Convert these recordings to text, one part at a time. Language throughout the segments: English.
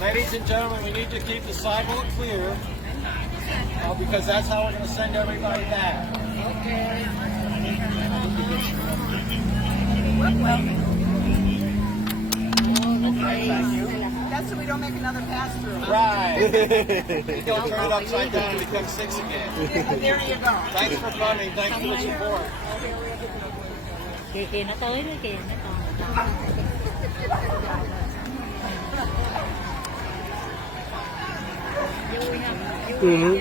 Ladies and gentlemen, we need to keep the sidewalk clear because that's how we're going to send everybody back. Okay. That's so we don't make another pass through. Right. You don't turn it upside down and become 6 again. There you go. Thanks for coming. Thanks for the support. Kìa nó tới đó kìa, nó còn. Vui ha. Vui.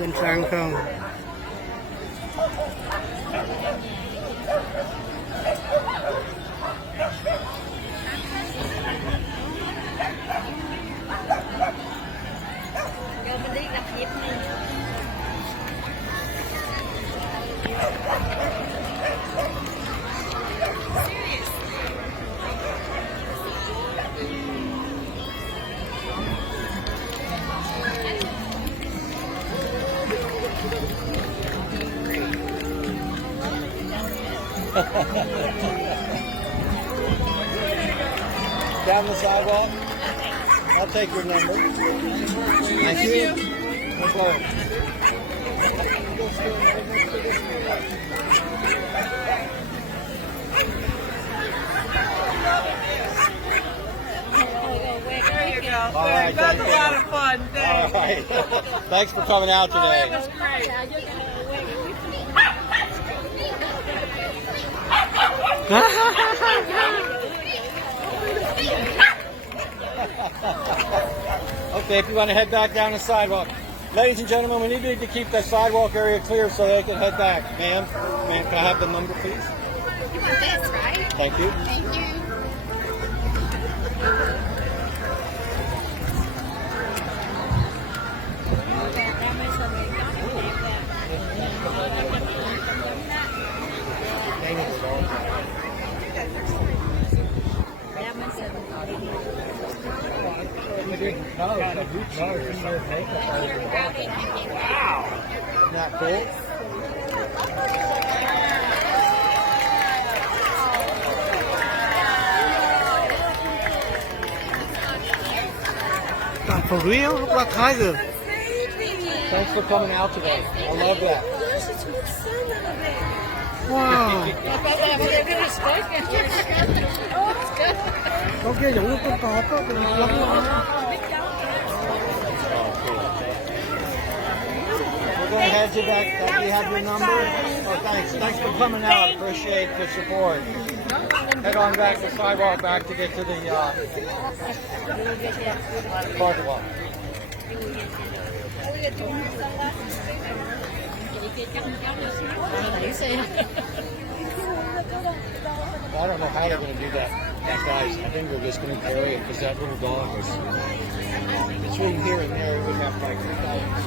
Dân sang không? Giờ mình đi đặt dịp này. Down the sidewalk. I'll take your number. Thank you. Let's go. There you go. All right, That's thank a you. lot of fun. All Thanks. right. Thanks for coming out Oh, that today. was great. Okay, if you want to head back down the sidewalk. Ladies and gentlemen, we need to keep that sidewalk area clear so they can head back. Ma'am, can I have the number, please? You want this, right? Thank you. Thank you. Wow. Isn't that cool? For real? Look like Tiger. Thanks for coming out today. I love that. Wow. Con kia giống như con cọp á, con lắm luôn. We're going to head you back. Do you have your number? Oh, thanks. Thanks for coming out. Appreciate the support. Head on back the sidewalk back to get to the parking lot. I don't know how they're going to do that, guys. I think they're just going to carry it because that little dog is between here and there. We have like 3,000.